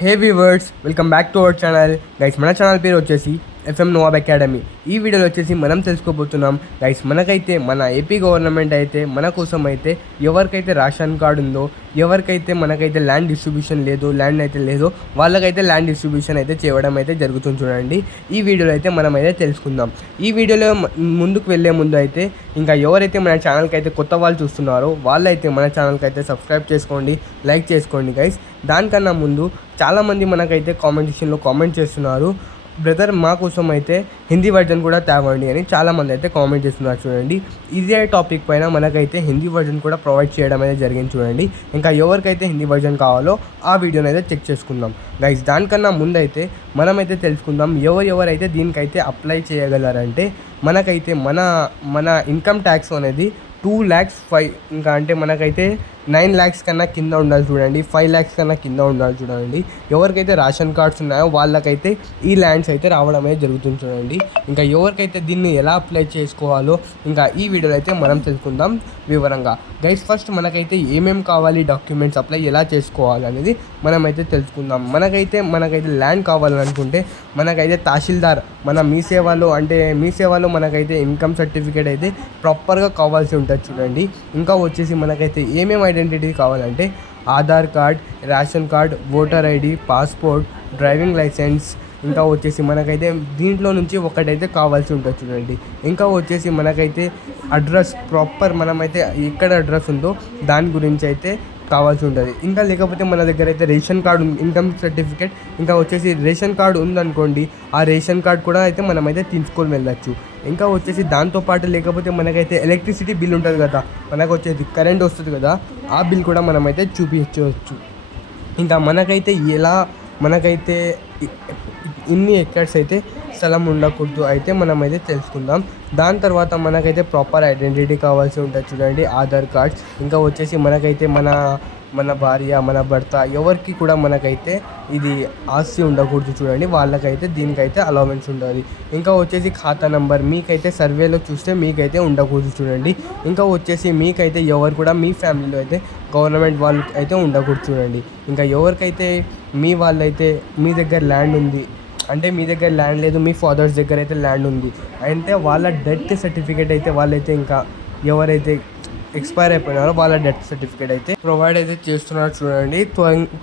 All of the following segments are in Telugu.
Hey viewers, welcome back to our channel. Guys, మన ఛానల్ పేరు వచ్చేసి ఎఫ్ఎం నోవాబ్ అకాడమీ. ఈ వీడియోలో వచ్చేసి మనం తెలుసుకోబోతున్నాం గైస్, మనకైతే మన ఏపీ గవర్నమెంట్ అయితే మన కోసం అయితే ఎవరికైతే రేషన్ కార్డు ఉందో, ఎవరికైతే మనకైతే ల్యాండ్ డిస్ట్రిబ్యూషన్ లేదో, ల్యాండ్ అయితే లేదో వాళ్ళకైతే ల్యాండ్ డిస్ట్రిబ్యూషన్ అయితే చేయడం అయితే జరుగుతుంది. చూడండి, ఈ వీడియోలో అయితే మనం అయితే తెలుసుకుందాం. ఈ వీడియోలో ముందుకు వెళ్ళే ముందు అయితే ఇంకా ఎవరైతే మన ఛానల్కి అయితే కొత్త వాళ్ళు చూస్తున్నారో వాళ్ళైతే మన ఛానల్కి అయితే సబ్స్క్రైబ్ చేసుకోండి, లైక్ చేసుకోండి గైస్. దానికన్నా ముందు చాలామంది మనకైతే కామెంట్ సెక్షన్లో కామెంట్ చేస్తున్నారు, బ్రదర్ మా కోసం అయితే హిందీ వర్జన్ కూడా తేవండి అని చాలామంది అయితే కామెంట్ చేస్తున్నారు. చూడండి, ఇదే టాపిక్ పైన మనకైతే హిందీ వర్జన్ కూడా ప్రొవైడ్ చేయడం అయితే జరిగింది. చూడండి, ఇంకా ఎవరికైతే హిందీ వర్జన్ కావాలో ఆ వీడియోని అయితే చెక్ చేసుకుందాం గైస్. దానికన్నా ముందు అయితే మనమైతే తెలుసుకుందాం ఎవరైతే దీనికైతే అప్లై చేయగలరంటే మనకైతే మన ఇన్కమ్ ట్యాక్స్ అనేది 2 lakhs 5 ఇంకా అంటే మనకైతే 9 lakhs కన్నా కింద ఉండాలి. చూడండి, 5 lakhs కన్నా కింద ఉండాలి. చూడండి, ఎవరికైతే రేషన్ కార్డ్స్ ఉన్నాయో వాళ్ళకైతే ఈ ల్యాండ్స్ అయితే రావడం అయితే జరుగుతుంది. చూడండి, ఇంకా ఎవరికైతే దీన్ని ఎలా అప్లై చేసుకోవాలో ఇంకా ఈ వీడియోలో అయితే మనం తెలుసుకుందాం వివరంగా గైస్. ఫస్ట్ మనకైతే ఏమేమి కావాలి, డాక్యుమెంట్స్ అప్లై ఎలా చేసుకోవాలి అనేది మనమైతే తెలుసుకుందాం. మనకైతే ల్యాండ్ కావాలనుకుంటే మనకైతే తహసీల్దార్ మీ సేవలో మనకైతే ఇన్కమ్ సర్టిఫికేట్ అయితే ప్రాపర్గా కావాల్సి ఉంటుంది. చూడండి, ఇంకా వచ్చేసి మనకైతే ఏమేమి ఐడెంటిటీ కావాలంటే Aadhaar card, ration card, voter ID, passport, driving licence, ఇంకా వచ్చేసి మనకైతే దీంట్లో నుంచి ఒకటైతే కావాల్సి ఉంటుంది. చూడండి, ఇంకా వచ్చేసి మనకైతే అడ్రస్ ప్రాపర్ మనమైతే ఎక్కడ అడ్రస్ ఉందో దాని గురించి అయితే కావాల్సి ఉంటుంది. ఇంకా లేకపోతే మన దగ్గర అయితే రేషన్ కార్డు, ఇన్కమ్ సర్టిఫికేట్, ఇంకా వచ్చేసి రేషన్ కార్డు ఉందనుకోండి, ఆ రేషన్ కార్డు కూడా అయితే మనమైతే తీసుకొని వెళ్ళచ్చు. ఇంకా వచ్చేసి దాంతోపాటు లేకపోతే మనకైతే ఎలక్ట్రిసిటీ బిల్ ఉంటుంది కదా, మనకు వచ్చేసి కరెంట్ వస్తుంది కదా, ఆ బిల్ కూడా మనమైతే చూపించవచ్చు. ఇంకా మనకైతే ఇన్ని ఎకర్స్ అయితే స్థలం ఉండకూడదు అయితే మనమైతే తెలుసుకుందాం. దాని తర్వాత మనకైతే ప్రాపర్ ఐడెంటిటీ కావాల్సి ఉంటుంది. చూడండి, ఆధార్ కార్డ్స్, ఇంకా వచ్చేసి మనకైతే మన భార్య, మన భర్త ఎవరికి కూడా మనకైతే ఇది ఆస్తి ఉండకూడదు. చూడండి, వాళ్ళకైతే దీనికైతే అలవెన్స్ ఉండాలి. ఇంకా వచ్చేసి ఖాతా నంబర్ మీకైతే సర్వేలో చూస్తే మీకైతే ఉండకూడదు. చూడండి, ఇంకా వచ్చేసి మీకైతే ఎవరు కూడా మీ ఫ్యామిలీలో అయితే గవర్నమెంట్ వాళ్ళు అయితే ఉండకూడదు. చూడండి, ఇంకా ఎవరికైతే వాళ్ళైతే మీ దగ్గర ల్యాండ్ ఉంది అంటే మీ దగ్గర ల్యాండ్ లేదు, మీ ఫాదర్స్ దగ్గర అయితే ల్యాండ్ ఉంది అంటే వాళ్ళ డెత్ సర్టిఫికేట్ అయితే వాళ్ళైతే ఇంకా ఎవరైతే ఎక్స్పైర్ అయిపోయినారో వాళ్ళ డెత్ సర్టిఫికేట్ అయితే ప్రొవైడ్ అయితే చేస్తున్నారు. చూడండి,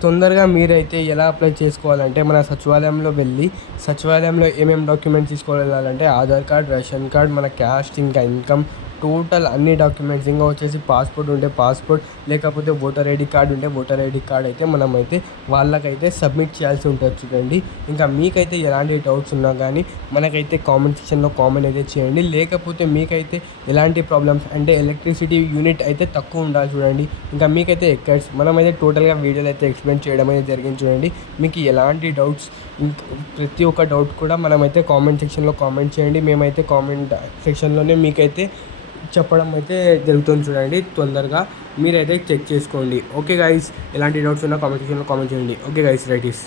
తొందరగా మీరైతే ఎలా అప్లై చేసుకోవాలంటే మన సచివాలయంలో వెళ్ళి సచివాలయంలో ఏమేమి డాక్యుమెంట్స్ తీసుకెళ్ళాలంటే ఆధార్ కార్డ్, రేషన్ కార్డ్, మన క్యాస్ట్, ఇంకా ఇన్కమ్, టోటల్ అన్ని డాక్యుమెంట్స్, ఇంకా వచ్చేసి పాస్పోర్ట్ ఉంటే పాస్పోర్ట్, లేకపోతే ఓటర్ ఐడి కార్డ్ ఉంటే ఓటర్ ఐడి కార్డ్ అయితే మనమైతే వాళ్ళకైతే సబ్మిట్ చేయాల్సి ఉంటుంది. చూడండి, ఇంకా మీకైతే ఎలాంటి డౌట్స్ ఉన్నా కానీ మనకైతే కామెంట్ సెక్షన్లో కామెంట్ అయితే చేయండి. లేకపోతే మీకైతే ఎలాంటి ప్రాబ్లమ్స్ అంటే ఎలక్ట్రిసిటీ యూనిట్ అయితే తక్కువ ఉండాలి. చూడండి, ఇంకా మీకైతే ఎక్కడ్స్ మనమైతే టోటల్గా వీడియోలు అయితే ఎక్స్ప్లెయిన్ చేయడం అయితే జరిగింది. చూడండి, మీకు ఎలాంటి డౌట్స్ ప్రతి ఒక్క డౌట్ కూడా మనమైతే కామెంట్ సెక్షన్లో కామెంట్ చేయండి. మేమైతే కామెంట్ సెక్షన్లోనే మీకైతే చెప్పడం అయితే జరుగుతుంది. చూడండి, తొందరగా మీరైతే చెక్ చేసుకోండి. ఓకే గైస్, ఎలాంటి డౌట్స్ ఉన్నా కామెంట్ సెక్షన్లో కామెంట్ చేయండి. Okay guys, right is